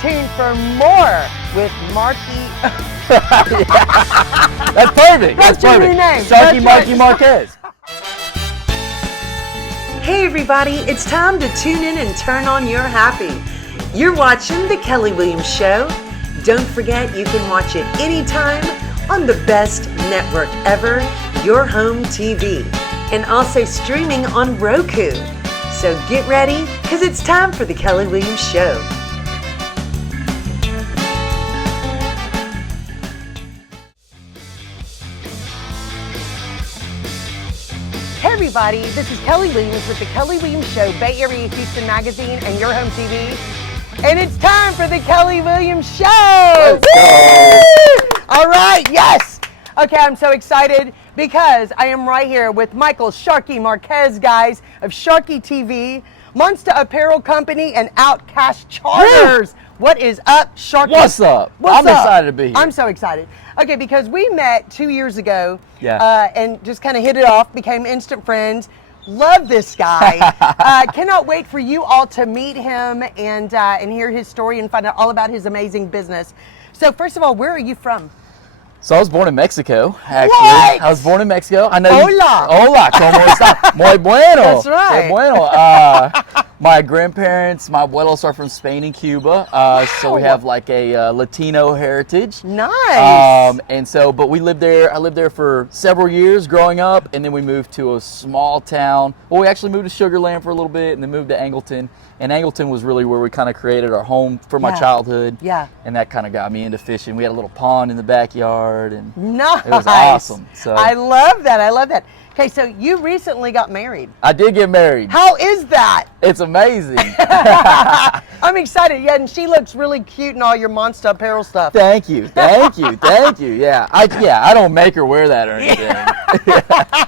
tuned for more with Marquis. That's perfect. That's your new name. Sharky Marky Marquez. Hey everybody, it's time to tune in and turn on your happy. You're watching The Kelly Williams Show. Don't forget you can watch it anytime on the best network ever, Your Home TV, and also streaming on Roku. So get ready, because it's time for The Kelly Williams Show. Hey everybody, this is Kelly Williams with The Kelly Williams Show, Bay Area Houston Magazine and Your Home TV. And it's time for The Kelly Williams Show! Let's go! All right, yes! Okay, I'm so excited because I am right here with Michael Sharky Marquez, guys, of Sharky TV, Monster Apparel Company, and Outcast Charters. Woo! What is up, Sharky? What's up? I'm excited to be here. I'm so excited. Okay, because we met 2 years ago and just kind of hit it off, became instant friends. Love this guy. Cannot wait for you all to meet him and hear his story and find out all about his amazing business. So first of all, where are you from? So I was born in Mexico, actually. What? I was born in Mexico. I know. Hola. Hola, ¿cómo está? Muy bueno. That's right. Muy bueno. My grandparents, my abuelos are from Spain and Cuba. So we have like a Latino heritage. Nice. And so, but we lived there. I lived there for several years growing up, and then we moved to a small town. Well, we actually moved to Sugar Land for a little bit, and then moved to Angleton. And Angleton was really where we kind of created our home for my childhood. Yeah. And that kind of got me into fishing. We had a little pond in the backyard, and nice. it was awesome. So I love that. I love that. Okay, so you recently got married. I did get married. How is that? It's amazing. I'm excited. Yeah, and she looks really cute in all your Monster Apparel stuff. Thank you. Thank you. Thank you. Yeah. I don't make her wear that or anything.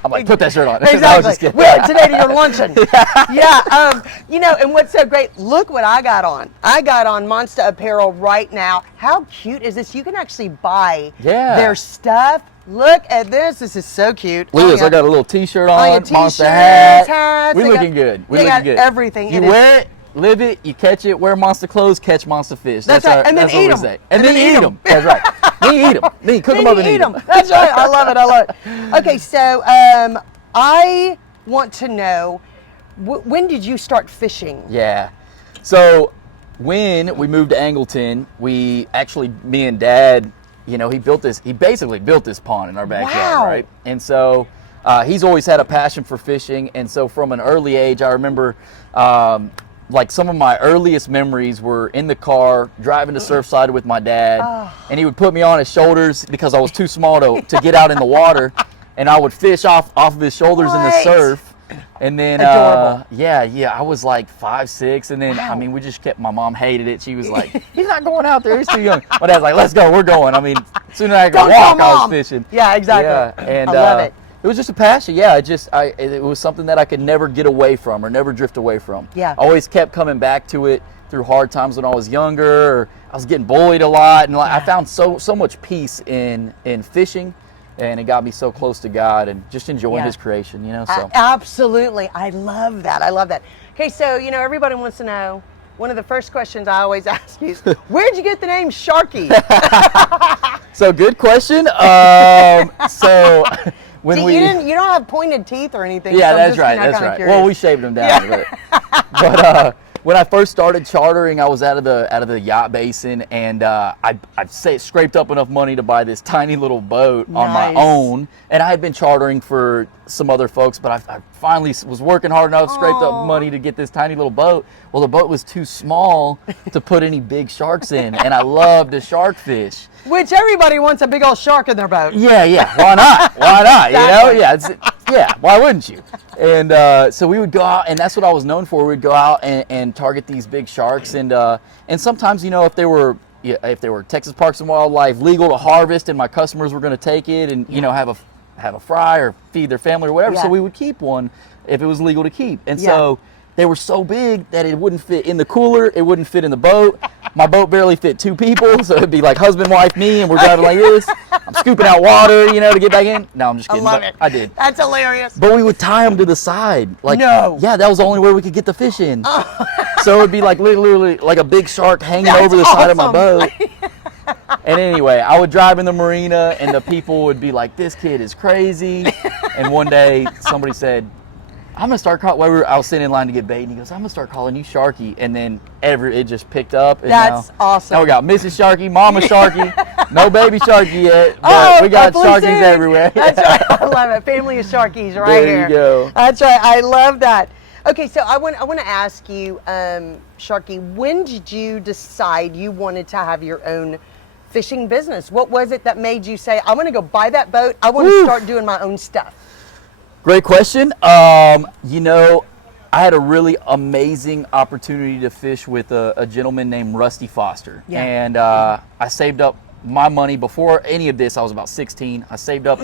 I'm like, put that shirt on. Exactly. Wear it today to your luncheon. Yeah. You know, and what's so great, look what I got on. I got on Monster Apparel right now. How cute is this? You can actually buy their stuff. Look at this. This is so cute. Look at this. I got a little t-shirt on, t-shirts, Monster hat. hats. We looking good. We looking good. Everything. You wear it, live it, you catch it, wear monster clothes, catch monster fish. That's right. And then eat them. And then eat them. That's right. Then eat them. Then cook them up and eat them. That's right. I love it. I love it. Okay, so I want to know, when did you start fishing? Yeah. So when we moved to Angleton, me and Dad, you know, he basically built this pond in our backyard, right? And so he's always had a passion for fishing. And so from an early age, I remember like some of my earliest memories were in the car driving to Surfside with my dad. And he would put me on his shoulders because I was too small to get out in the water. And I would fish off of his shoulders in the surf. And then, I was like 5, 6, and then, I mean, we just kept, my mom hated it. She was like, he's not going out there, he's too young. My dad's like, let's go, we're going. I mean, as soon as I could walk, I was fishing. Yeah, exactly. Yeah, and I love it. It was just a passion. Yeah, it was something that I could never get away from or never drift away from. Yeah. I always kept coming back to it through hard times when I was younger, or I was getting bullied a lot, and I found so much peace in fishing. And it got me so close to God and just enjoying His creation, you know. So absolutely, I love that. I love that. Okay, so you know, everybody wants to know. One of the first questions I always ask you is, where'd you get the name Sharky? So good question. So when you don't have pointed teeth or anything. Yeah, so that's right. That's right. Curious. Well, we shaved them down, but when I first started chartering, I was out of the yacht basin, and I scraped up enough money to buy this tiny little boat on my own. And I had been chartering for some other folks, but I finally was working hard enough, scraped up money to get this tiny little boat. Well, the boat was too small to put any big sharks in, and I love to shark fish. Which everybody wants a big old shark in their boat. Yeah. Why not? Why not? You know? Yeah. Why wouldn't you? And so we would go out, and that's what I was known for. We'd go out and target these big sharks, and sometimes, you know, if they were Texas Parks and Wildlife legal to harvest, and my customers were going to take it and you know have a fry or feed their family or whatever, so we would keep one if it was legal to keep. And so they were so big that it wouldn't fit in the cooler, it wouldn't fit in the boat. My boat barely fit 2 people, so it'd be like husband, wife, me, and we're driving like this. I'm scooping out water, you know, to get back in. No, I'm just kidding. I love it. I did. That's hilarious. But we would tie them to the side. Like, no. Yeah, that was the only way we could get the fish in. So it would be like literally like a big shark hanging That's over the side of my awesome. boat. And anyway, I would drive in the marina, and the people would be like, "This kid is crazy." And one day, somebody said, "I'm gonna start calling." I was sitting in line to get bait, and he goes, "I'm gonna start calling you Sharky." And then it just picked up. And That's awesome. Now we got Mrs. Sharky, Mama Sharky, no baby Sharky yet, but we got hopefully Sharkies soon. everywhere. That's right. I love it. Family of Sharkies right There here. you go. That's right. I love that. Okay, so I want to ask you, Sharky, when did you decide you wanted to have your own fishing business? What was it that made you say, "I want to go buy that boat. I want to start doing my own stuff"? Great question. You know, I had a really amazing opportunity to fish with a gentleman named Rusty Foster. Yeah. And I saved up my money before any of this. I was about 16. I saved up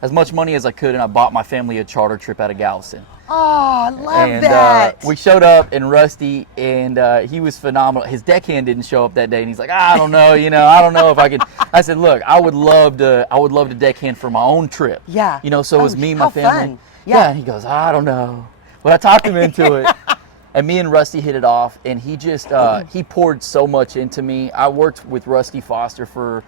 as much money as I could, and I bought my family a charter trip out of Galveston. Oh, I love And that. we showed up, and Rusty, and he was phenomenal. His deckhand didn't show up that day, and he's like, "I don't know, I don't know if I could." I said, "Look, I would love to deckhand for my own trip." Yeah. So it was me and my how family. fun. Yeah. Yeah. And he goes, "I don't know," but I talked him into it. And me and Rusty hit it off, and he just he poured so much into me. I worked with Rusty Foster for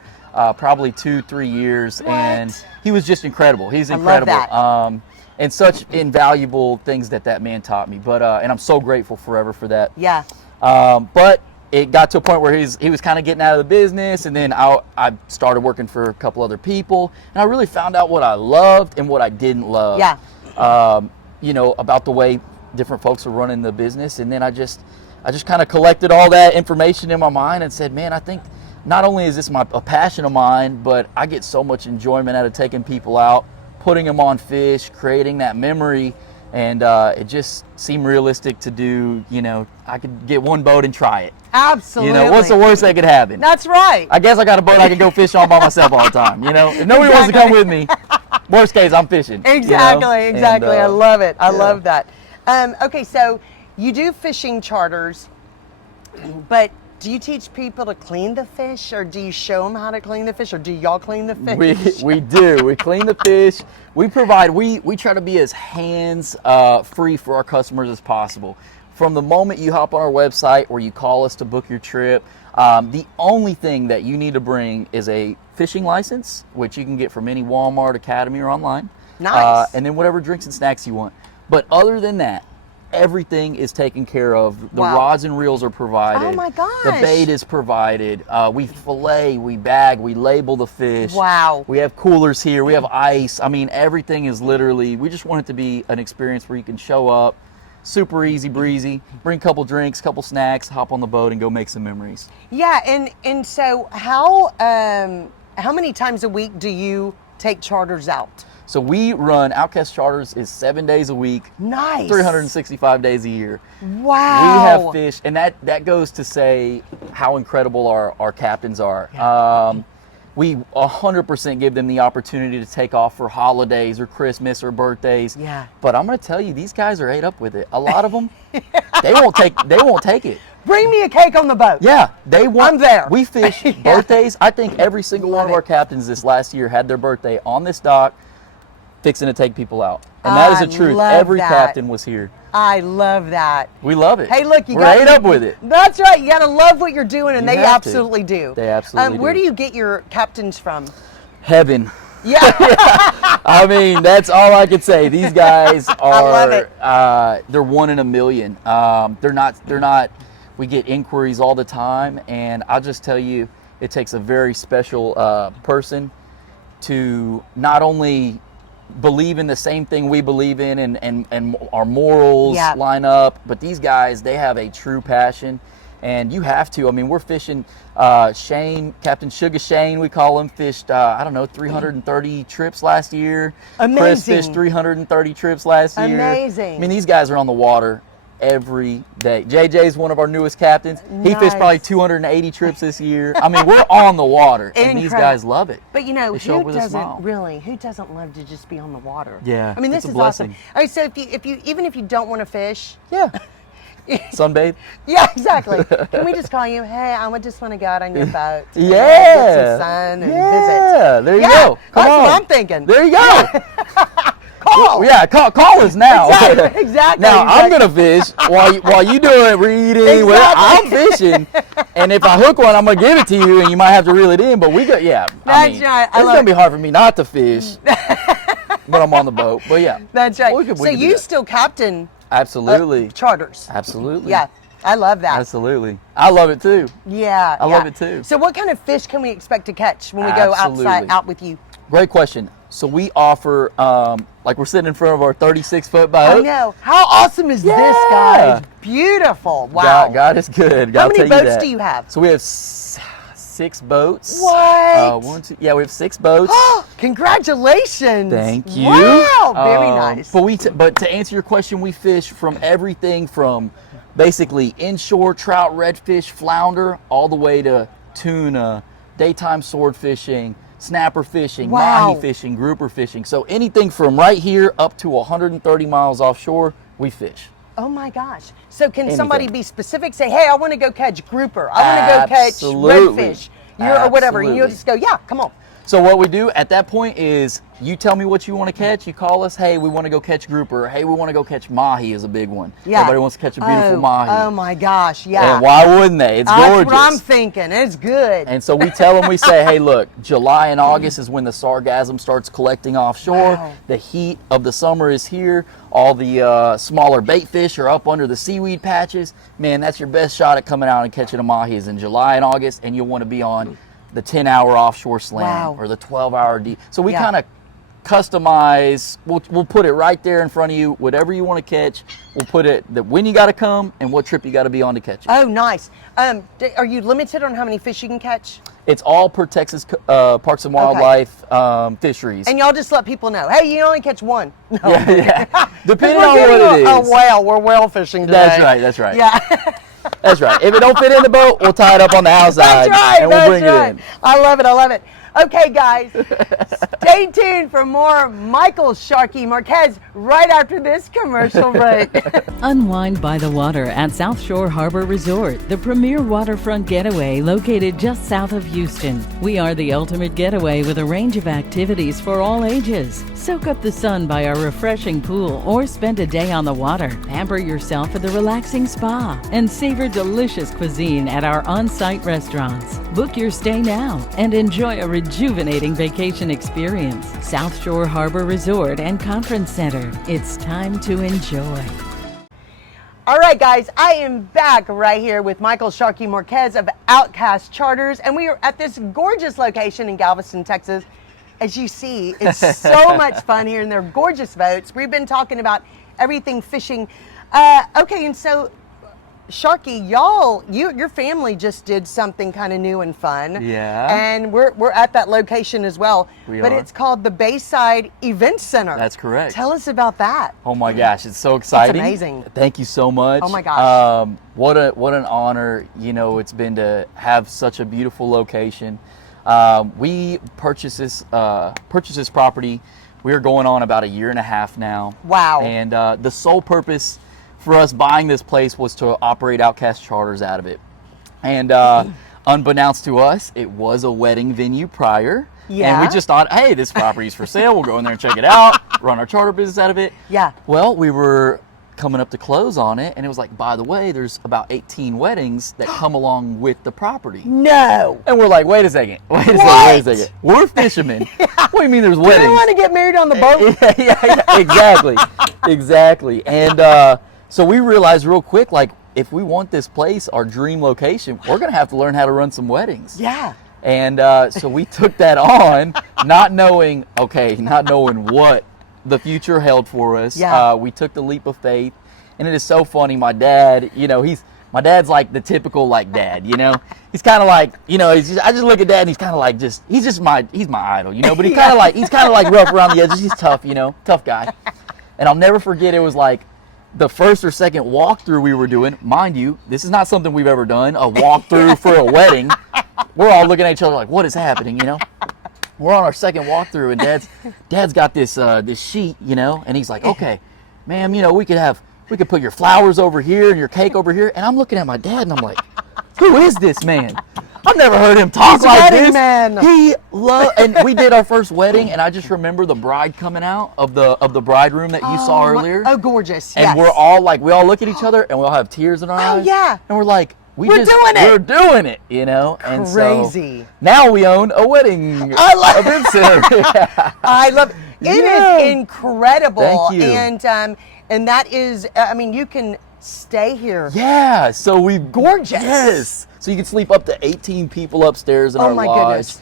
probably 2-3 years, and he was just incredible. He's incredible. I love that. And such invaluable things that man taught me. But and I'm so grateful forever for that. Yeah. But it got to a point where he was kind of getting out of the business, and then I started working for a couple other people, and I really found out what I loved and what I didn't love. Yeah. About the way different folks are running the business, and then I just kind of collected all that information in my mind and said, man, I think not only is this a passion of mine, but I get so much enjoyment out of taking people out, putting them on fish, creating that memory, and it just seemed realistic to do. I could get one boat and try it. Absolutely. What's the worst that could happen? That's right. I guess I got a boat I can go fish on by myself all the time. If nobody wants to come with me, worst case, I'm fishing. Exactly. Exactly. And, I love it. I love that. Okay, so you do fishing charters, but do you teach people to clean the fish, or do you show them how to clean the fish, or do y'all clean the fish? We do. We clean the fish. We provide. We try to be as hands free for our customers as possible. From the moment you hop on our website or you call us to book your trip, the only thing that you need to bring is a fishing license, which you can get from any Walmart, Academy, or online. Nice. And then whatever drinks and snacks you want. But other than that, everything is taken care of. The rods and reels are provided. Oh my gosh. The bait is provided. We fillet, we bag, we label the fish. Wow. We have coolers here. We have ice. I mean, everything is literally, we just want it to be an experience where you can show up, super easy breezy, bring a couple drinks, couple snacks, hop on the boat and go make some memories. Yeah, and so how many times a week do you take charters out? So we run, Outcast Charters is 7 days a week. Nice. 365 days a year. Wow. We have fish, and that goes to say how incredible our captains are. Yeah. We 100% give them the opportunity to take off for holidays or Christmas or birthdays. Yeah. But I'm going to tell you, these guys are ate up with it. A lot of them, they won't take it. Bring me a cake on the boat. Yeah, they want. I'm there. We fish birthdays. I think every single one of our captains this last year had their birthday on this dock, fixing to take people out. And that is the truth. Every captain was here. I love that. We love it. Hey, look, we're ate up with it. That's right. You got to love what you're doing, and they absolutely do. They absolutely do. Where do you get your captains from? Heaven. Yeah. I mean, that's all I could say. These guys are. I love it. They're one in a million. They're not. We get inquiries all the time, and I'll just tell you, it takes a very special person to not only believe in the same thing we believe in and our morals line up, but these guys, they have a true passion, and you have to. I mean, we're fishing. Shane, Captain Sugar Shane, we call him, fished 330 trips last year. Amazing. Chris fished 330 trips last year. Amazing. I mean, these guys are on the water every day. JJ's one of our newest captains. Nice. He fished probably 280 trips this year. I mean, we're on the water, and these guys love it. But They show up with a smile. who doesn't love to just be on the water? Yeah, I mean, it's this a is blessing. awesome. All right, so if you even if you don't want to fish, Yeah. Sunbathe. yeah, exactly. Can we just call you? Hey, I just want to go out on your boat. Yeah. Get some sun and visit. Yeah, there you Yeah, go. Come that's on. what I'm thinking. There you go. call. Yeah, call us now. Exactly. Now I'm gonna fish while you doing reading. Exactly. I'm fishing, and if I hook one, I'm gonna give it to you, and you might have to reel it in. But we got That's right. It's gonna be hard for me not to fish when I'm on the boat. But yeah, that's right. we So can do you that. still captain Absolutely. charters. Absolutely. Yeah, I love that. Absolutely. I love it too. Yeah, I love it too. So what kind of fish can we expect to catch when we go out with you? Great question. So we offer, like we're sitting in front of our 36-foot boat. I know. How awesome is this, guys? Beautiful. Wow. God is good. How many boats do you have? So we have 6 boats. What? We have 6 boats. Congratulations. Thank you. Wow, very nice. But to answer your question, we fish from everything from basically inshore trout, redfish, flounder, all the way to tuna, daytime sword fishing, snapper fishing, mahi fishing, grouper fishing. So anything from right here up to 130 miles offshore, we fish. Oh my gosh. So can somebody be specific, say, hey, I want to go catch grouper. I want to go catch redfish or whatever. And you'll just go, yeah, come on. So what we do at that point is you tell me what you want to catch. You call us, hey, we want to go catch grouper. Hey, we want to go catch mahi is a big one. Yeah. Everybody wants to catch a beautiful mahi. Oh my gosh, yeah. And why wouldn't they? It's gorgeous. That's what I'm thinking. It's good. And so we tell them, we say, hey, look, July and August is when the sargassum starts collecting offshore. Wow. The heat of the summer is here. All the smaller bait fish are up under the seaweed patches. Man, that's your best shot at coming out and catching a mahi is in July and August, and you'll want to be on the 10-hour offshore slam or the 12-hour deep. So we kind of customize. We'll put it right there in front of you. Whatever you want to catch, we'll put it when you got to come and what trip you got to be on to catch it. Oh, nice. Are you limited on how many fish you can catch? It's all per Texas Parks and Wildlife fisheries. And y'all just let people know, hey, you only catch one. No. Yeah. Depending on what it is. A whale. We're whale fishing today. That's right. Yeah. That's right. If it don't fit in the boat, we'll tie it up on the outside. That's right. And we'll bring it in. I love it. Okay, guys, stay tuned for more Michael Sharky Marquez right after this commercial break. Unwind by the water at South Shore Harbor Resort, the premier waterfront getaway located just south of Houston. We are the ultimate getaway with a range of activities for all ages. Soak up the sun by our refreshing pool or spend a day on the water. Pamper yourself at the relaxing spa and savor delicious cuisine at our on-site restaurants. Book your stay now and enjoy a rejuvenating vacation experience. South Shore Harbor Resort and Conference Center. It's time to enjoy. All right, guys, I am back right here with Michael Sharky Marquez of Outcast Charters, and we are at this gorgeous location in Galveston, Texas. As you see, it's so much fun here, and they're gorgeous boats. We've been talking about everything fishing. Okay, and so Sharky, your family just did something kind of new and fun. Yeah. And we're at that location as well. But it's called the Bayside Event Center. That's correct. Tell us about that. Oh my gosh, it's so exciting. It's amazing. Thank you so much. Oh my gosh. What an honor, it's been to have such a beautiful location. We purchased this property. We are going on about a year and a half now. Wow. And the sole purpose for us buying this place was to operate Outcast Charters out of it. And unbeknownst to us, it was a wedding venue prior. Yeah. And we just thought, hey, this property's for sale. We'll go in there and check it out, run our charter business out of it. Yeah. Well, we were coming up to close on it, and it was like, by the way, there's about 18 weddings that come along with the property. No. And we're like, wait a second. We're fishermen. What do you mean there's weddings? You don't want to get married on the boat? Yeah, exactly. And so we realized real quick, like, if we want this place, our dream location, we're going to have to learn how to run some weddings. Yeah. And so we took that on, not knowing what the future held for us. Yeah. We took the leap of faith, and it is so funny. My dad, my dad's like the typical dad. He's kind of like, I just look at Dad, and he's kind of like he's my idol, But he's kind of like rough around the edges. He's tough, tough guy. And I'll never forget. It was like the first or second walkthrough we were doing. Mind you, this is not something we've ever done. A walkthrough for a wedding. We're all looking at each other like, what is happening? We're on our second walkthrough, and Dad's got this sheet, and he's like, okay, ma'am, we could put your flowers over here and your cake over here. And I'm looking at my dad, and I'm like, who is this man? I've never heard him talk He's like wedding this. man. He and we did our first wedding, and I just remember the bride coming out of the bride room that you saw earlier. Oh, gorgeous. And yes. we're all like, we all look at each other, and we all have tears in our eyes. Oh, yeah. And we're like, We're doing it. We're doing it, you know. And Crazy. so now we own a wedding event center. I love it. It is incredible. Thank you. And that is, I mean, you can stay here. Yeah. So we Gorgeous. Yes. So you can sleep up to 18 people upstairs in our my lodge. goodness.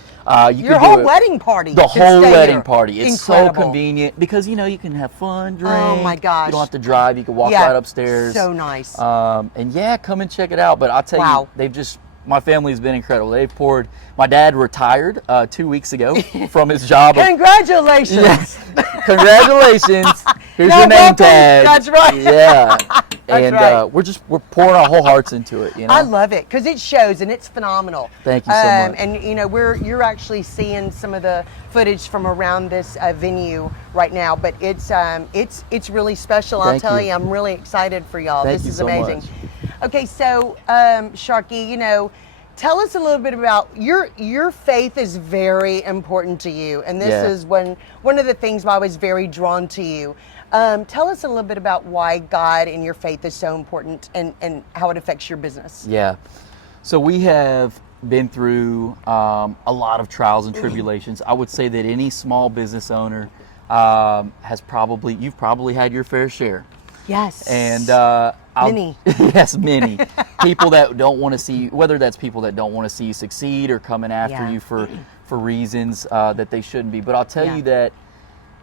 Your whole wedding party. The could whole stay wedding here. party. It's Incredible. so convenient because, you know, you can have fun, drink. Oh, my gosh. You don't have to drive. You can walk Yeah. right upstairs. So nice. And yeah, come and check it out. But I'll tell Wow. you, they've just, my family's been incredible. They've poured, my dad retired 2 weeks ago from his job. Congratulations. Yes. Congratulations. Here's You're your name welcome. tag. That's right. Yeah. That's and right. we're pouring our whole hearts into it, you know. I love it because it shows and it's phenomenal. Thank you so much. And you know, you're actually seeing some of the footage from around this venue right now, but it's really special. I'll Thank tell you. you, I'm really excited for y'all. Thank This you is so amazing. much. Okay, so Sharky, you know, tell us a little bit about your faith is very important to you, and this Yeah. is one of the things why I was very drawn to you. Tell us a little bit about why God and your faith is so important and how it affects your business. Yeah. So we have been through a lot of trials and tribulations. I would say that any small business owner you've probably had your fair share. Yes. And Many. Yes, many people that don't want to see, whether that's people that don't want to see you succeed or coming after Yeah. you for reasons that they shouldn't be. But I'll tell Yeah. you that,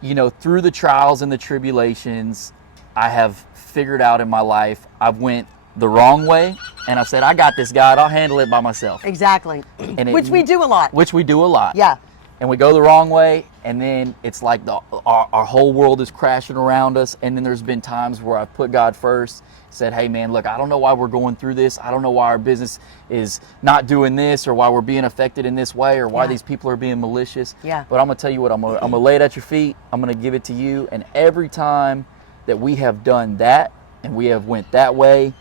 you know, through the trials and the tribulations, I have figured out in my life, I've went the wrong way, and I said, I got this, God, I'll handle it by myself. Exactly. And Which we do a lot. Which we do a lot. Yeah. And we go the wrong way, and then it's like our whole world is crashing around us. And then there's been times where I've put God first, said, hey man, look, I don't know why we're going through this. I don't know why our business is not doing this, or why we're being affected in this way, or why Yeah. these people are being malicious. Yeah. But I'm gonna tell you what, I'm gonna lay it at your feet. I'm gonna give it to you. And every time that we have done that and we have went that way,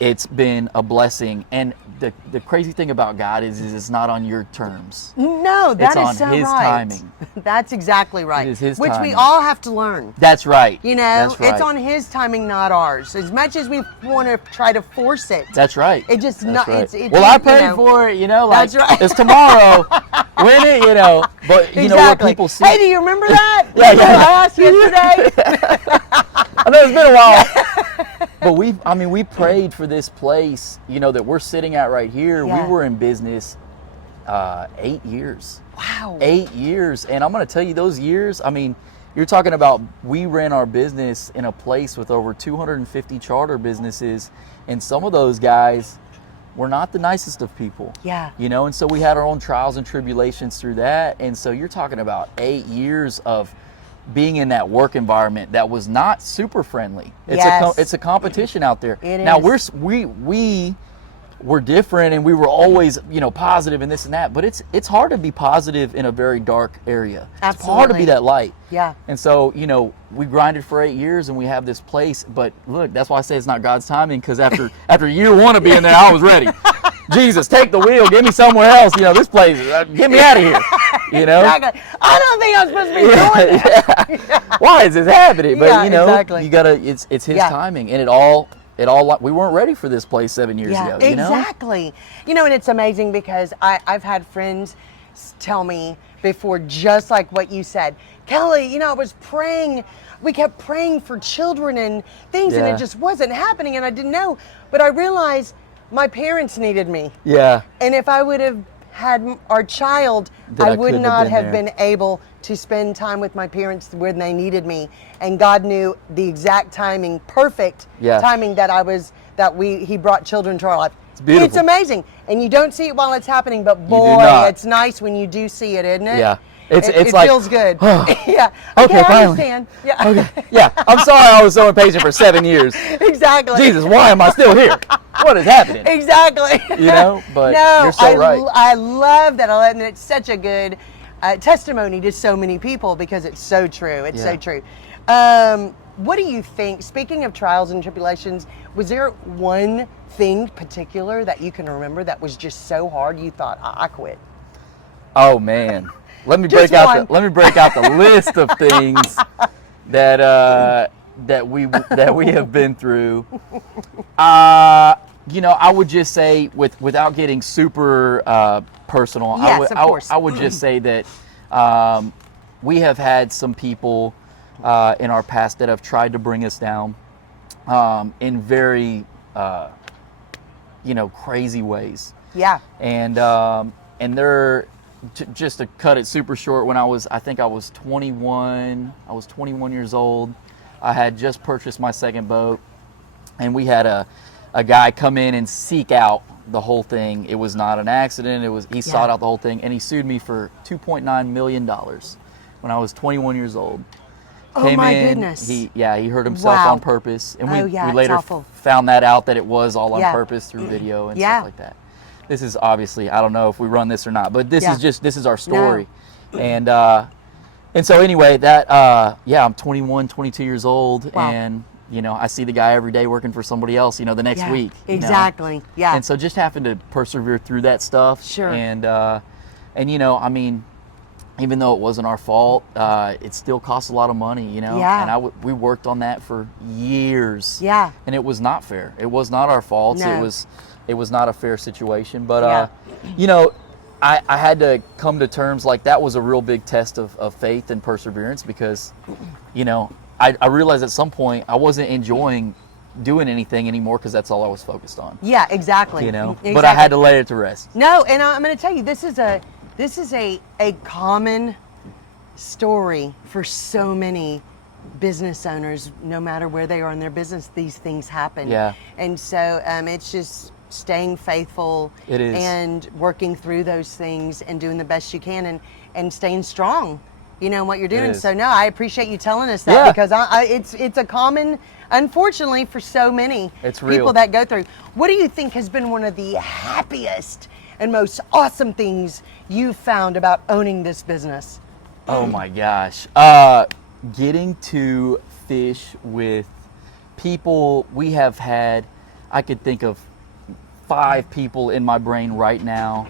it's been a blessing. And the crazy thing about God is it's not on your terms. No, that It's is on so His right. timing. That's exactly right. It is His Which we timing. all have to learn. That's right. You know, That's right. it's on His timing, not ours. As much as we want to try to force it. That's right. It just That's not. right. It's well, I you prayed know. for it, you know, like That's right. it's tomorrow. Win it, you know. But you know what Exactly. people see. Hey, do you remember that? Yeah, Remember yeah. I asked yesterday. I know it's been a while. But we prayed for this place, you know, that we're sitting at right here. Yeah. We were in business 8 years. Wow. 8 years. And I'm going to tell you, those years, I mean, you're talking about, we ran our business in a place with over 250 charter businesses, and some of those guys were not the nicest of people. Yeah. You know, and so we had our own trials and tribulations through that. And so you're talking about 8 years of being in that work environment that was not super friendly. Yes. It's a competition out there. It now is. we were different, and we were always, you know, positive and this and that, but it's hard to be positive in a very dark area. It's hard to Absolutely. be that light. Yeah. And so, you know, we grinded for 8 years, and we have this place, but look, that's why I say it's not God's timing, because after year one of being there, I was ready. Jesus, take the wheel, get me somewhere else. You know, this place, get me out of here. You know? Exactly. I don't think I'm supposed to be doing that. Yeah. Why is this happening? But Yeah, you know, exactly. you gotta. It's His Yeah. timing, and we weren't ready for this place 7 years ago. You know? Exactly. You know, and it's amazing because I've had friends tell me before, just like what you said, Kelly, you know, I was praying, we kept praying for children and things, and Yeah. it just wasn't happening, and I didn't know. But I realized my parents needed me. Yeah. And if I would have had our child, That I I would couldn't not have have been been there. able to spend time with my parents when they needed me. And God knew the exact timing, perfect Yeah. timing He brought children to our life. It's beautiful. It's amazing. And you don't see it while it's happening, but do boy, not. it's nice when you do see it, isn't it? Yeah. It It's like, feels good. oh, Yeah. okay, I finally. understand. Yeah. Okay. Yeah. I'm sorry I was so impatient for 7 years. Exactly. Jesus, why am I still here? What is happening? Exactly. You know, but no, you're so right. I love that. And it's such a good testimony to so many people because it's so true. It's so Yeah. true. What do you think, speaking of trials and tribulations, was there one thing particular that you can remember that was just so hard you thought, I quit? Oh man, let me break out the list of things that we have been through. You know, I would just say, without getting super personal, Yes, of course. I would just say that we have had some people in our past that have tried to bring us down in very, crazy ways. Yeah. And they're just to cut it super short. When I think I was 21. I was 21 years old. I had just purchased my second boat, and we had a guy come in and seek out the whole thing. It was not an accident. He sought out the whole thing, and he sued me for $2.9 million when I was 21 years old. Oh my goodness. He hurt himself on purpose, and we later awful. found that out that it was all on purpose through video and stuff like that. This is obviously, I don't know if we run this or not, but this is our story. No. And so anyway, that I'm 21, 22 years old, and I see the guy every day working for somebody else, the next week. Exactly. Yeah. And so just having to persevere through that stuff. Sure. And I mean, even though it wasn't our fault, it still cost a lot of money, Yeah. And we worked on that for years. Yeah. And it was not fair. It was not our fault. No. It was not a fair situation. But I had to come to terms, like, that was a real big test of faith and perseverance, because I realized at some point I wasn't enjoying doing anything anymore, because that's all I was focused on. Yeah, exactly. Exactly. But I had to lay it to rest. No, and I'm going to tell you, this is a common story for so many business owners. No matter where they are in their business, these things happen. Yeah. And so it's just staying faithful. It is. And working through those things and doing the best you can, and staying strong, in what you're doing. So no, I appreciate you telling us that, because it's a common, unfortunately, for so many people that go through. What do you think has been one of the happiest and most awesome things you've found about owning this business? Oh my gosh. Getting to fish with people. We have had, I could think of 5 people in my brain right now.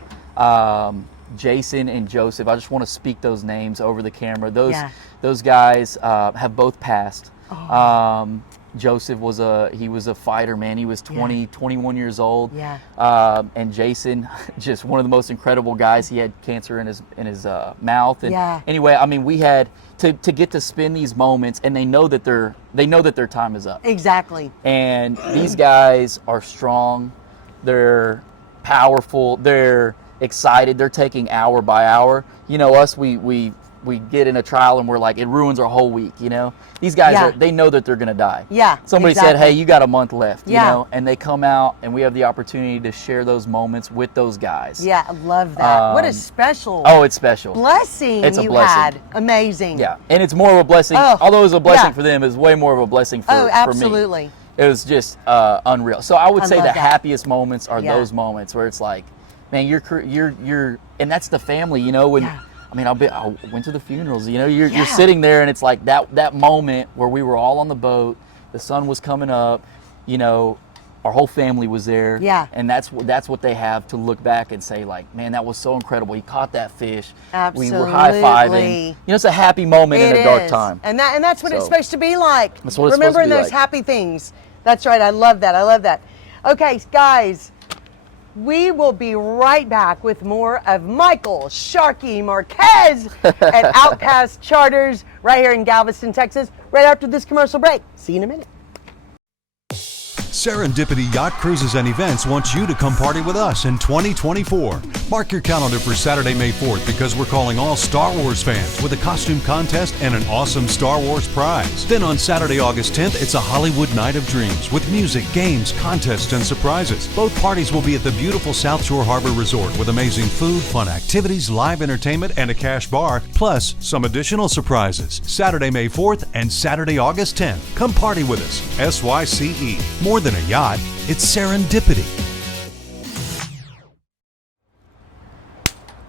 Jason and Joseph. I just want to speak those names over the camera. Those guys have both passed. Oh. Joseph was a fighter, man. He was 21 years old. Yeah. And Jason, just one of the most incredible guys. He had cancer in his mouth. And anyway, I mean, we had to get to spend these moments, and they know that their time is up. Exactly. And these guys are strong. They're powerful. They're excited. They're taking hour by hour. Us, we get in a trial and we're like, it ruins our whole week. These guys they know that they're gonna die. Yeah. Somebody said, hey, you got a month left. And they come out, and we have the opportunity to share those moments with those guys. Yeah, I love that. What a special. Oh, it's special. Blessing. It's a you blessing. had. Amazing. Yeah, and it's more of a blessing. Although it was a blessing for them, it's way more of a blessing for me. Absolutely. It was just unreal. So I would say the love that. happiest moments are those moments where it's like, man, you're, and that's the family, when. I mean, I went to the funerals. You're sitting there, and it's like that moment where we were all on the boat. The sun was coming up. Our whole family was there. Yeah. And that's what they have to look back and say, like, man, that was so incredible. He caught that fish. Absolutely. We were high-fiving. It's a happy moment in a dark time. And that's what it's supposed to be like. That's what it's Remembering supposed to be those like. happy things. That's right. I love that. Okay, guys. We will be right back with more of Michael Sharky Marquez at Outcast Charters right here in Galveston, Texas, right after this commercial break. See you in a minute. Serendipity Yacht Cruises and Events wants you to come party with us in 2024. Mark your calendar for Saturday, May 4th, because we're calling all Star Wars fans with a costume contest and an awesome Star Wars prize. Then on Saturday, August 10th, it's a Hollywood Night of Dreams with music, games, contests, and surprises. Both parties will be at the beautiful South Shore Harbor Resort with amazing food, fun activities, live entertainment, and a cash bar, plus some additional surprises. Saturday, May 4th and Saturday, August 10th. Come party with us. SYCE. More than a yacht, it's serendipity.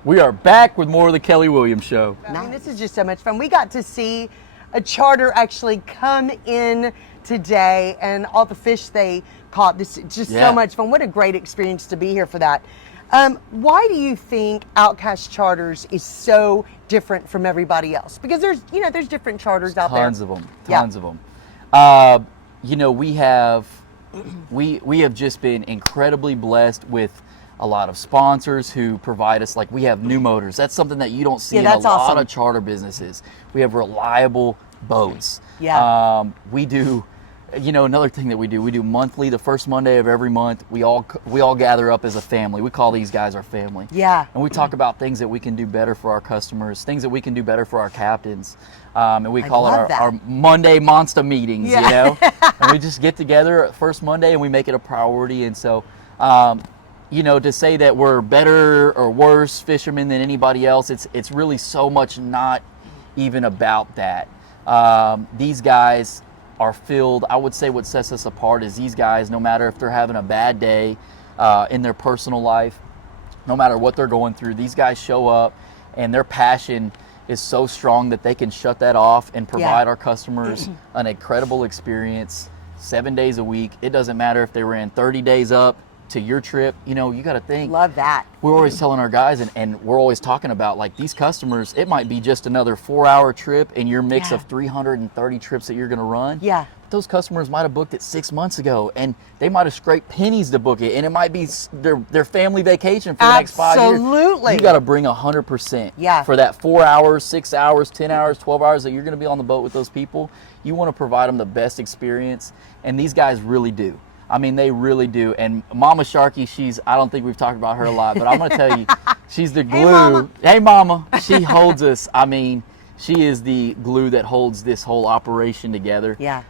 We are back with more of the Kelly Williams Show. I mean, this is just so much fun. We got to see a charter actually come in today and all the fish they caught. This is just so much fun. What a great experience to be here for that. Why do you think Outcast Charters is so different from everybody else? Because there's different charters out there. Tons of them. We have just been incredibly blessed with a lot of sponsors who provide us, like we have new motors. That's something that you don't see in a lot of charter businesses. We have reliable boats. Yeah. We do, another thing that we do monthly, the first Monday of every month, we all gather up as a family. We call these guys our family. Yeah. And we talk about things that we can do better for our customers, things that we can do better for our captains. And we call it our Monday Monster meetings, And we just get together first Monday and we make it a priority. And so, to say that we're better or worse fishermen than anybody else, it's really so much not even about that. These guys are filled. I would say what sets us apart is these guys, no matter if they're having a bad day in their personal life, no matter what they're going through, these guys show up and their passion is so strong that they can shut that off and provide our customers an incredible experience 7 days a week. It doesn't matter if they ran 30 days up to your trip. You got to think. Love that. We're always telling our guys, and we're always talking about, like, these customers, it might be just another 4-hour trip in your mix of 330 trips that you're going to run. Yeah. But those customers might have booked it 6 months ago, and they might have scraped pennies to book it, and it might be their family vacation for the next 5 years. Absolutely. You got to bring 100% for that 4 hours, 6 hours, 10 hours, 12 hours that you're going to be on the boat with those people. You want to provide them the best experience, and these guys really do. I mean, they really do. And Mama Sharky, I don't think we've talked about her a lot, but I'm going to tell you, she's the glue. Hey, Mama. She holds us. I mean, she is the glue that holds this whole operation together. Yeah.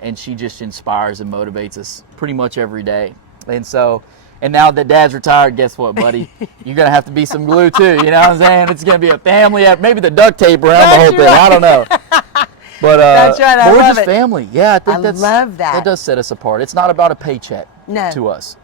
And she just inspires and motivates us pretty much every day. And so, and now that Dad's retired, guess what, buddy? You're going to have to be some glue too. You know what I'm saying? It's going to be a family, maybe the duct tape around the whole thing. I don't know. But, that's right. But we're just family. Yeah, I love that. That does set us apart. It's not about a paycheck to us.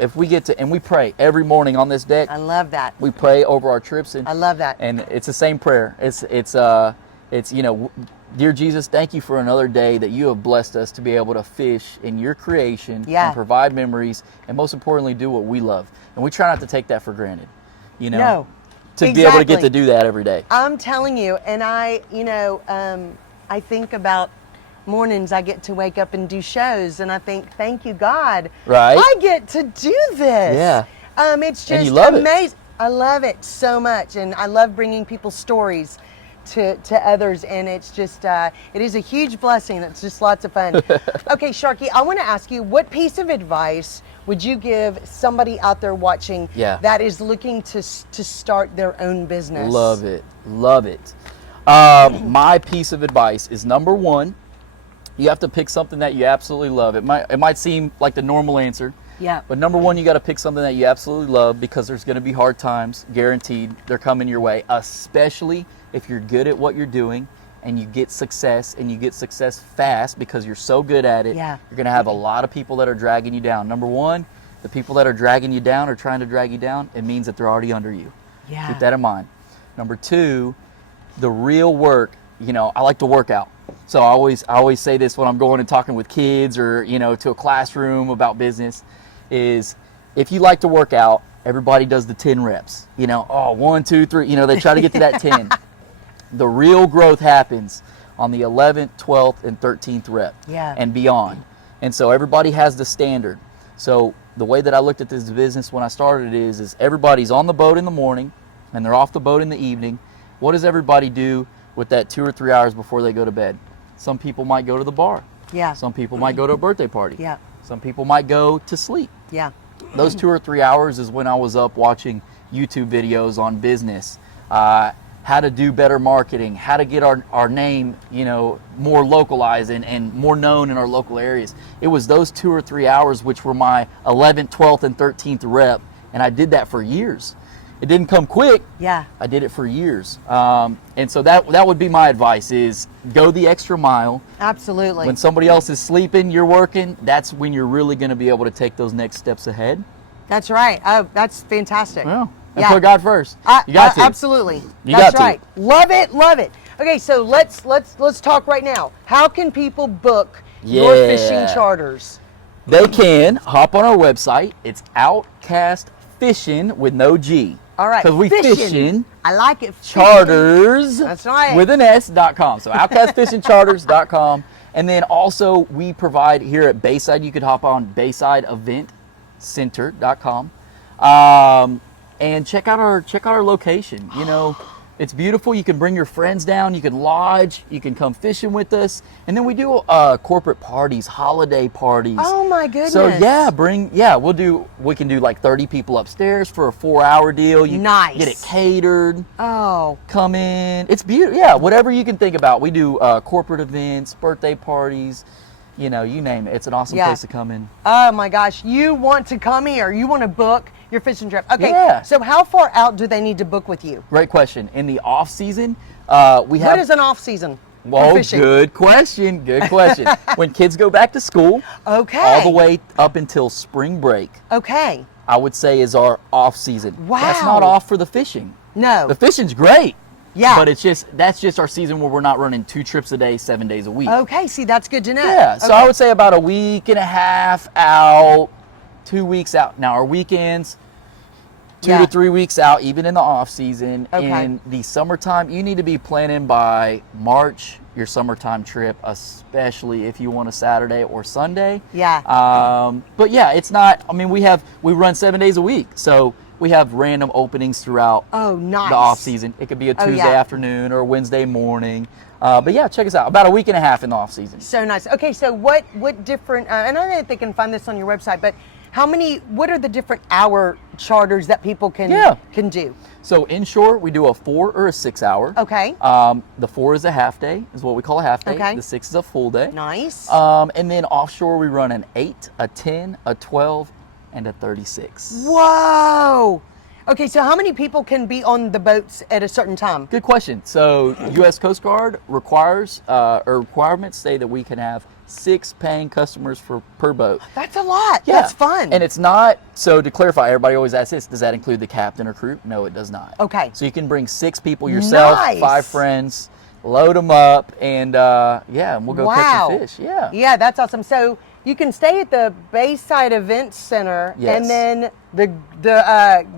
If we get to, and we pray every morning on this deck. I love that. We pray over our trips. And I love that. And it's the same prayer. It's dear Jesus, thank you for another day that you have blessed us to be able to fish in your creation and provide memories, and most importantly, do what we love. And we try not to take that for granted. No. To be able to get to do that every day. I'm telling you, and I think about mornings I get to wake up and do shows, and I think, thank you, God. Right. I get to do this. Yeah. It's just and you love amazing. I love it so much, and I love bringing people's stories to others, and it's just, it is a huge blessing. It's just lots of fun. Okay, Sharky, I want to ask you, what piece of advice would you give somebody out there watching that is looking to start their own business? Love it. Love it. My piece of advice is, number one, you have to pick something that you absolutely love. It might seem like the normal answer. Yeah. But number one, you got to pick something that you absolutely love, because there's going to be hard times, guaranteed. They're coming your way, especially if you're good at what you're doing and you get success, and you get success fast because you're so good at it. Yeah. You're going to have a lot of people that are dragging you down. Number one, the people that are dragging you down or trying to drag you down, it means that they're already under you. Yeah. Keep that in mind. Number two, the real work, I like to work out. So I always say this when I'm going and talking with kids or, to a classroom about business, is if you like to work out, everybody does the 10 reps. 1, 2, 3, they try to get to that 10. The real growth happens on the 11th, 12th, and 13th rep and beyond. And so everybody has the standard. So the way that I looked at this business when I started is everybody's on the boat in the morning and they're off the boat in the evening. What does everybody do with that 2 or 3 hours before they go to bed? Some people might go to the bar. Yeah. Some people might go to a birthday party. Yeah. Some people might go to sleep. Yeah. Those 2 or 3 hours is when I was up watching YouTube videos on business, how to do better marketing, how to get our name, more localized and more known in our local areas. It was those 2 or 3 hours which were my 11th, 12th, and 13th rep, and I did that for years. It didn't come quick. Yeah. I did it for years. And so that would be my advice, is go the extra mile. Absolutely. When somebody else is sleeping, you're working. That's when you're really going to be able to take those next steps ahead. That's right. Oh, that's fantastic. Well, and put God first. You got to. Absolutely. You That's got to. right. Love it. Love it. Okay, so let's talk right now. How can people book your fishing charters? They can hop on our website. It's Outcast Fishing with no G. All right, because we fishing. I like it. Charters. That's right. With an S.com. So outcastfishingcharters.com. And then also we provide here at Bayside. You could hop on BaysideEventCenter.com. And check out our location. You know, it's beautiful. You can bring your friends down. You can lodge. You can come fishing with us. And then we do corporate parties, holiday parties. Oh my goodness. So we can do like 30 people upstairs for a 4-hour deal. You nice. Get it catered. Oh. Come in. It's beautiful. Yeah, whatever you can think about. We do corporate events, birthday parties. You know, you name it. It's an awesome place to come in. Oh my gosh. You want to come here. You want to book your fishing trip. Okay. Yeah. So how far out do they need to book with you? Great question. In the off season, we have. What is an off season? Well, good question. Good question. When kids go back to school, okay, all the way up until spring break, okay, I would say is our off season. Wow. That's not off for the fishing. No. The fishing's great. Yeah. But that's just our season where we're not running 2 trips a day, 7 days a week. Okay, see, that's good to know. Yeah. So okay. I would say about a week and a half out, 2 weeks out. Now our weekends, 2 to 3 weeks out, even in the off season. Okay. In the summertime, you need to be planning by March your summertime trip, especially if you want a Saturday or Sunday. Yeah. But yeah, it's not. I mean, we run 7 days a week, so we have random openings throughout. Oh, nice. The off season. It could be a Tuesday afternoon or a Wednesday morning. But yeah, check us out. About a week and a half in the off season. So nice. Okay, so what different? And I know that they can find this on your website, but what are the different hour charters that people can do? So inshore, we do a 4 or a 6 hour. Okay. The 4 is a half day, is what we call a half day. Okay. The 6 is a full day. Nice. And then offshore, we run an 8, a 10, a 12, and a 36. Whoa. Okay, so how many people can be on the boats at a certain time? Good question. So U.S. Coast Guard requirements say that we can have 6 paying customers per boat. That's a lot. Yeah. That's fun. And it's not, so to clarify, everybody always asks this, does that include the captain or crew? No, it does not. Okay. So you can bring 6 people yourself, Nice. 5 friends, load them up, and and we'll go catch some fish. Yeah. Yeah, that's awesome. So you can stay at the Bayside Event Center, and then the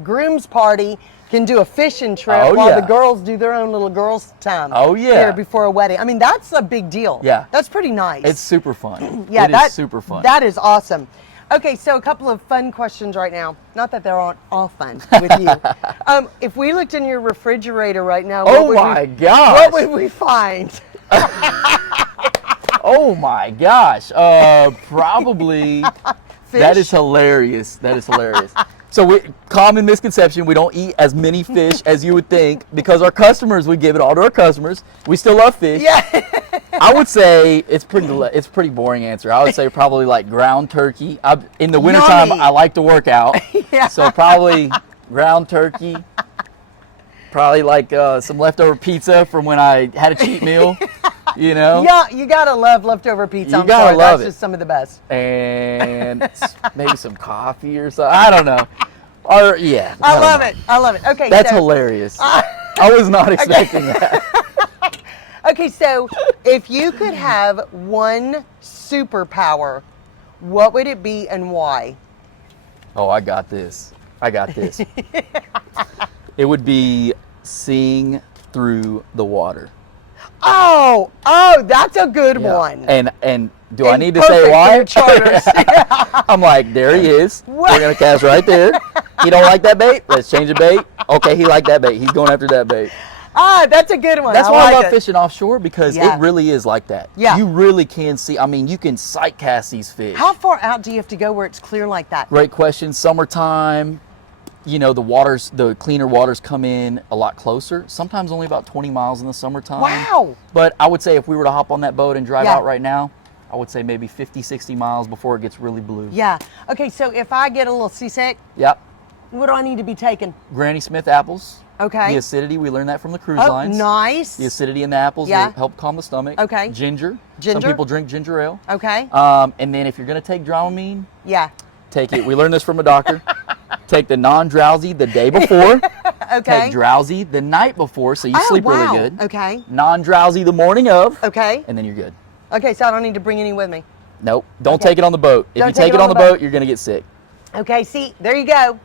groom's party can do a fishing trip while the girls do their own little girls' time. Oh, yeah. Here before a wedding. I mean, that's a big deal. Yeah. That's pretty nice. It's super fun. Yeah, it is super fun. That is awesome. Okay, so a couple of fun questions right now. Not that they're all fun with you. If we looked in your refrigerator right now, gosh. What would we find? Oh my gosh. Probably. Fish? That is hilarious. That is hilarious. So common misconception, we don't eat as many fish as you would think because we give it all to our customers. We still love fish. Yeah. I would say it's pretty boring answer. I would say probably like ground turkey. In the wintertime, Yummy. I like to work out. Yeah. So probably ground turkey. Probably like some leftover pizza from when I had a cheat meal. You know? Yeah, you gotta love leftover pizza. You gotta love That's it. just some of the best. And maybe some coffee or something. I don't know. Or yeah. I love it. I love it. Okay. That's hilarious. I was not expecting that. Okay, so if you could have one superpower, what would it be and why? Oh, I got this. It would be seeing through the water. Oh, that's a good one. And do I need to say why? I'm like, there he is. We're gonna cast right there. He don't like that bait. Let's change the bait. Okay, he liked that bait. He's going after that bait. That's a good one. That's why I love fishing offshore because it really is like that. Yeah. You really can see. I mean, you can sight cast these fish. How far out do you have to go where it's clear like that? Great question. Summertime. You know, the cleaner waters come in a lot closer, sometimes only about 20 miles in the summertime. Wow. But I would say if we were to hop on that boat and drive out right now, I would say maybe 50, 60 miles before it gets really blue. Yeah. Okay, so if I get a little seasick, what do I need to be taking? Granny Smith apples. Okay. The acidity, we learned that from the cruise Oh, lines. nice. The acidity in the apples help calm the stomach. Okay. Ginger. Ginger. Some people drink ginger ale. Okay. And then if you're going to take Dramamine, take it. We learned this from a doctor. Take the non-drowsy the day before. Okay. Take drowsy the night before, so you sleep wow. really good. Okay. Non-drowsy the morning of. Okay. And then you're good. Okay, so I don't need to bring any with me. Nope. Don't Okay. take it on the boat. If Don't you take it on the boat, you're going to get sick. Okay, see, there you go.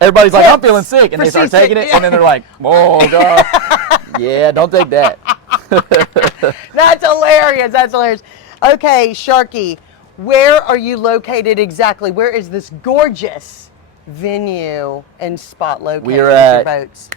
Everybody's like, I'm Tips feeling sick. And for they start seasick, taking it, yeah. and then they're like, oh, God. Yeah, don't take that. That's hilarious. That's hilarious. Okay, Sharky, where are you located exactly? Where is this gorgeous venue and spot located We are with at your boats?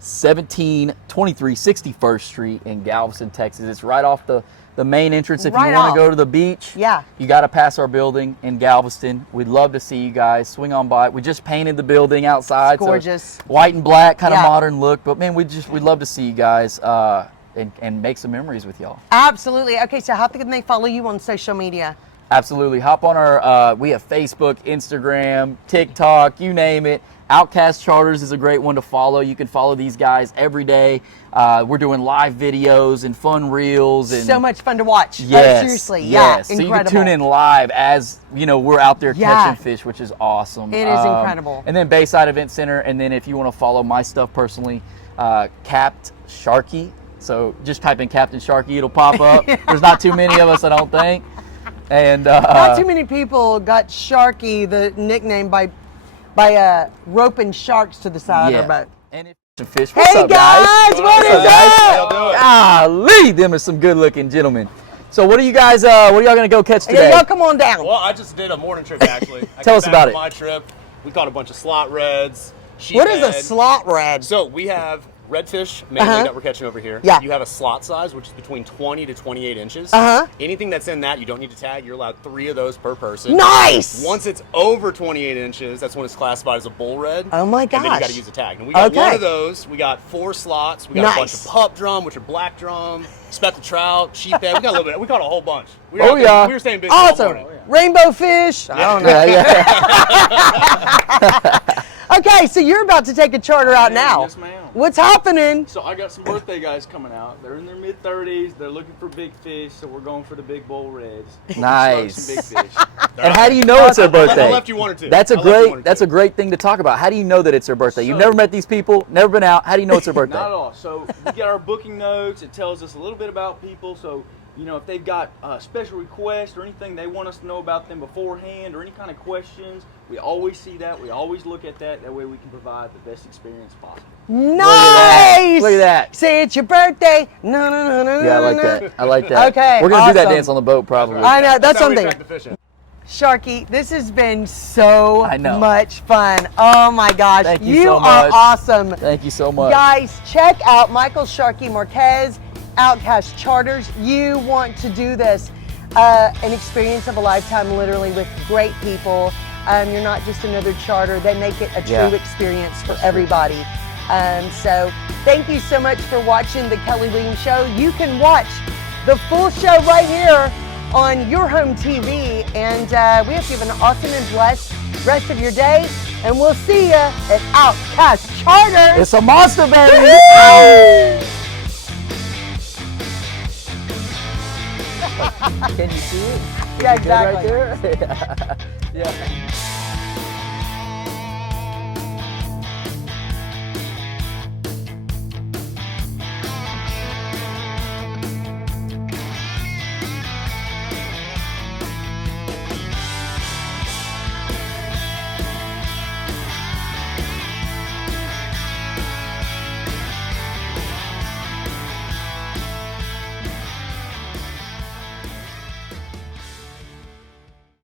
1723 61st Street in Galveston, Texas. It's right off the main entrance. If Right you want off. to go to the beach, Yeah. you got to pass our building in Galveston. We'd love to see you guys. Swing on by. We just painted the building outside. It's gorgeous. So white and black, kind of Yeah. modern look. But man, we'd love to see you guys and make some memories with y'all. Absolutely. Okay, so how can they follow you on social media? Absolutely. Hop on our, we have Facebook, Instagram, TikTok, you name it. Outcast Charters is a great one to follow. You can follow these guys every day. We're doing live videos and fun reels. And So much fun to watch. yes, Seriously. yes. Yeah. So Incredible. you can tune in live as, we're out there Yeah. catching fish, which is awesome. It is incredible. And then Bayside Event Center. And then if you want to follow my stuff personally, Captain Sharky. So just type in Captain Sharky, it'll pop up. There's not too many of us, I don't think. And Not too many people got Sharky the nickname by roping sharks to the side of their boat. And if some fish. What's Hey up, guys, what is up? Golly, them are some good-looking gentlemen. So what are you guys? What are y'all gonna go catch today? Yeah, y'all come on down. Well, I just did a morning trip actually. Tell us about it. My trip, we caught a bunch of slot reds. What is a sheephead. slot red? So we have redfish mainly that we're catching over here. Yeah. You have a slot size, which is between 20 to 28 inches. Anything that's in that, you don't need to tag. You're allowed 3 of those per person. Nice. Once it's over 28 inches, that's when it's classified as a bull red. Oh my And then you gosh. got to use a tag. And we got Okay. one of those. We got 4 slots. We got a bunch Nice. of pup drum, which are black drum, speckled trout, sheephead. We got a little bit. We caught a whole bunch. We were Oh, out there- yeah. We were staying busy all Awesome. morning. Rainbow fish. I don't know. Yeah. Okay, so you're about to take a charter out now. Yes, ma'am. What's happening? So I got some birthday guys coming out. They're in their mid-30s. They're looking for big fish, so we're going for the big bull reds. Nice. Some big fish. And how do you know it's their birthday? I left you 1 or 2. That's a I left you 1 or great. That's 2. a great thing to talk about. How do you know that it's their birthday? You've So- never met these people, never been out. How do you know it's their birthday? Not at all. So we get our booking notes. It tells us a little bit about people. So, if they've got special requests or anything they want us to know about them beforehand or any kind of questions, we always see that. We always look at that. That way we can provide the best experience possible. Nice. Look at that. Say it's your birthday. No, no, no, no, Yeah, I no, like no. that. I like that. Okay, We're gonna do that awesome. dance on the boat probably. I know, that's how we something. attract the fish in. Sharky, this has been so I know. much fun. Oh my gosh. Thank you so are much. awesome. Thank you so much. Guys, check out Michael Sharky Marquez, Outcast Charters. You want to do this. An experience of a lifetime, literally, with great people. You're not just another charter. They make it a true Yeah. experience for everybody. So thank you so much for watching the Kelly Williams Show. You can watch the full show right here on your home TV. And we hope you have an awesome and blessed rest of your day. And we'll see you at Outcast Charters. It's a monster, baby. Woo! Can you see it? Yeah, Good right exactly. there? Yeah.